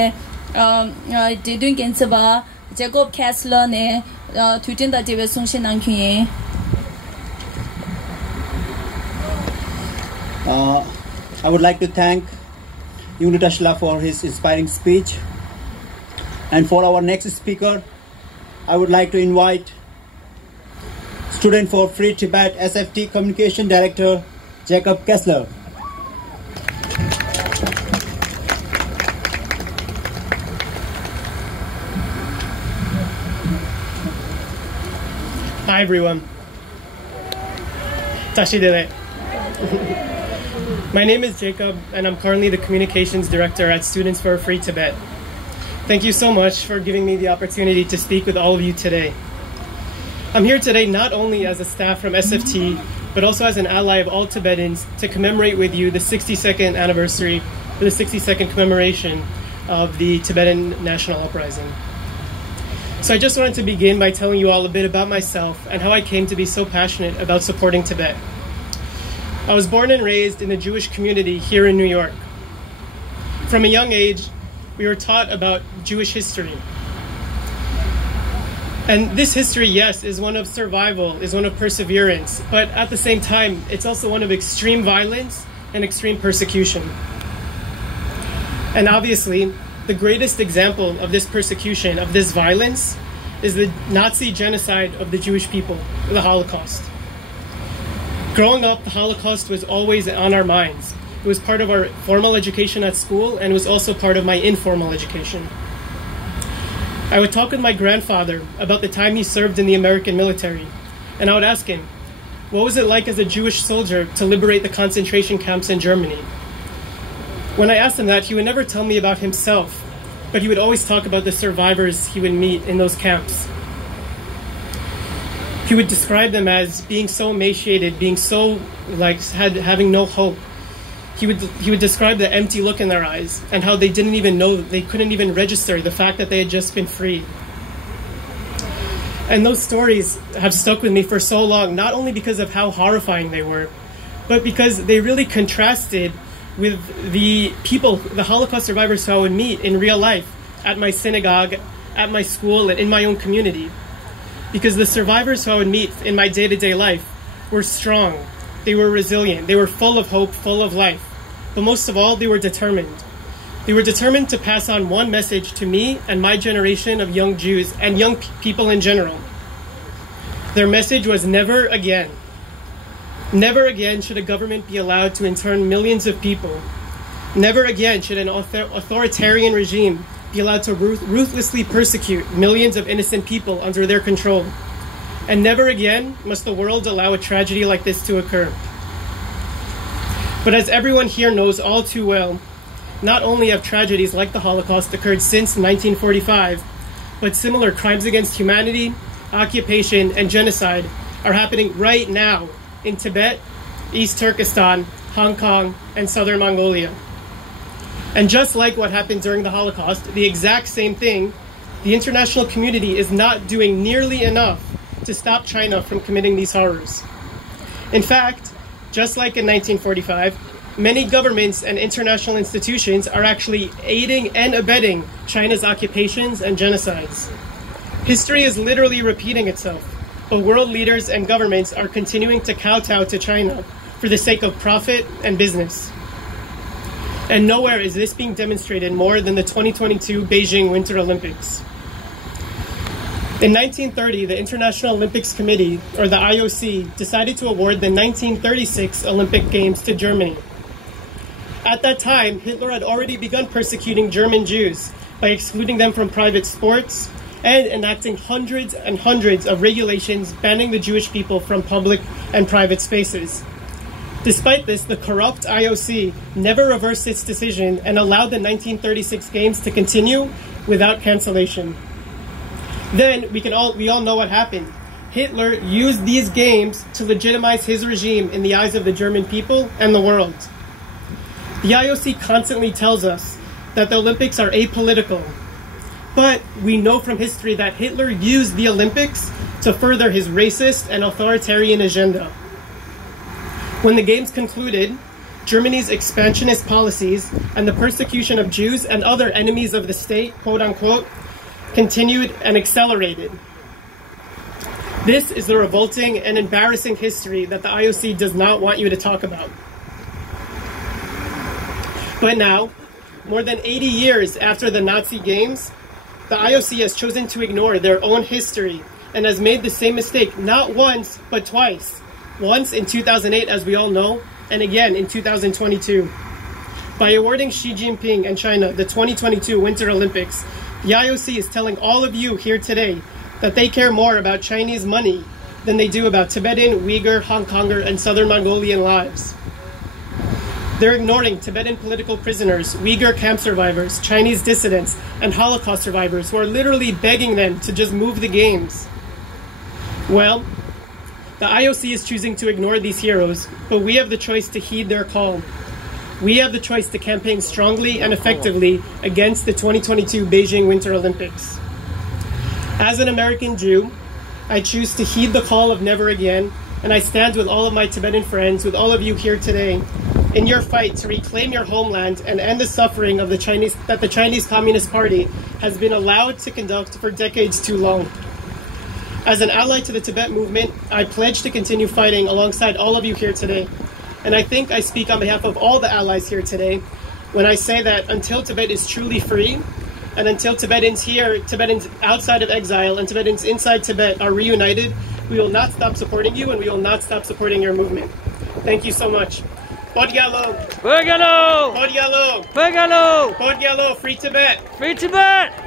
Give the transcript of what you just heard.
Didun Gensaba, Jacob Kessler, Tutin da Division Nankin. I would like to thank Unitashla for his inspiring speech. And for our next speaker, I would like to invite Student for Free Tibet SFT Communication Director, Jacob Kessler. Hi everyone. Tashidele. My name is Jacob and I'm currently the Communications Director at Students for Free Tibet. Thank you so much for giving me the opportunity to speak with all of you today. I'm here today not only as a staff from SFT, but also as an ally of all Tibetans to commemorate with you the 62nd anniversary, or the 62nd commemoration of the Tibetan National Uprising. So I just wanted to begin by telling you all a bit about myself and how I came to be so passionate about supporting Tibet. I was born and raised in the Jewish community here in New York. From a young age, we were taught about Jewish history. And this history, yes, is one of survival, is one of perseverance, but at the same time, it's also one of extreme violence and extreme persecution. And obviously, the greatest example of this persecution, of this violence, is the Nazi genocide of the Jewish people, the Holocaust. Growing up, the Holocaust was always on our minds. It was part of our formal education at school, and it was also part of my informal education. I would talk with my grandfather about the time he served in the American military, and I would ask him, what was it like as a Jewish soldier to liberate the concentration camps in Germany? When I asked him that, he would never tell me about himself, but he would always talk about the survivors he would meet in those camps. He would describe them as being so emaciated, being so having no hope. He would describe the empty look in their eyes and how they didn't even know, they couldn't even register the fact that they had just been freed. And those stories have stuck with me for so long, not only because of how horrifying they were, but because they really contrasted with the people, the Holocaust survivors who I would meet in real life, at my synagogue, at my school, and in my own community. Because the survivors who I would meet in my day-to-day life were strong, they were resilient, they were full of hope, full of life. But most of all, they were determined. They were determined to pass on one message to me and my generation of young Jews and young people in general. Their message was never again. Never again should a government be allowed to intern millions of people. Never again should an authoritarian regime be allowed to ruthlessly persecute millions of innocent people under their control. And never again must the world allow a tragedy like this to occur. But as everyone here knows all too well, not only have tragedies like the Holocaust occurred since 1945, but similar crimes against humanity, occupation, and genocide are happening right now in Tibet, East Turkestan, Hong Kong, and Southern Mongolia. And just like what happened during the Holocaust, the exact same thing, the international community is not doing nearly enough to stop China from committing these horrors. In fact, just like in 1945, many governments and international institutions are actually aiding and abetting China's occupations and genocides. History is literally repeating itself. But world leaders and governments are continuing to kowtow to China for the sake of profit and business. And nowhere is this being demonstrated more than the 2022 Beijing Winter Olympics. In 1930, the International Olympics Committee, or the IOC, decided to award the 1936 Olympic Games to Germany. At that time, Hitler had already begun persecuting German Jews by excluding them from private sports, and enacting hundreds and hundreds of regulations banning the Jewish people from public and private spaces. Despite this, the corrupt IOC never reversed its decision and allowed the 1936 Games to continue without cancellation. Then, we all know what happened. Hitler used these games to legitimize his regime in the eyes of the German people and the world. The IOC constantly tells us that the Olympics are apolitical, but we know from history that Hitler used the Olympics to further his racist and authoritarian agenda. When the Games concluded, Germany's expansionist policies and the persecution of Jews and other enemies of the state, quote unquote, continued and accelerated. This is the revolting and embarrassing history that the IOC does not want you to talk about. But now, more than 80 years after the Nazi Games, the IOC has chosen to ignore their own history and has made the same mistake not once, but twice. Once in 2008, as we all know, and again in 2022. By awarding Xi Jinping and China the 2022 Winter Olympics, the IOC is telling all of you here today that they care more about Chinese money than they do about Tibetan, Uyghur, Hong Konger, and Southern Mongolian lives. They're ignoring Tibetan political prisoners, Uyghur camp survivors, Chinese dissidents, and Holocaust survivors who are literally begging them to just move the games. Well, the IOC is choosing to ignore these heroes, but we have the choice to heed their call. We have the choice to campaign strongly and effectively against the 2022 Beijing Winter Olympics. As an American Jew, I choose to heed the call of never again, and I stand with all of my Tibetan friends, with all of you here today, in your fight to reclaim your homeland and end the suffering of the Chinese Communist Party has been allowed to conduct for decades too long. As an ally to the Tibet movement, I pledge to continue fighting alongside all of you here today. And I think I speak on behalf of all the allies here today when I say that until Tibet is truly free, and until Tibetans here, Tibetans outside of exile, and Tibetans inside Tibet are reunited, we will not stop supporting you and we will not stop supporting your movement. Thank you so much. Bod Gyalo! Bod Gyalo! Bod Gyalo! Bod Gyalo! Bod Gyalo! Free Tibet! Free Tibet!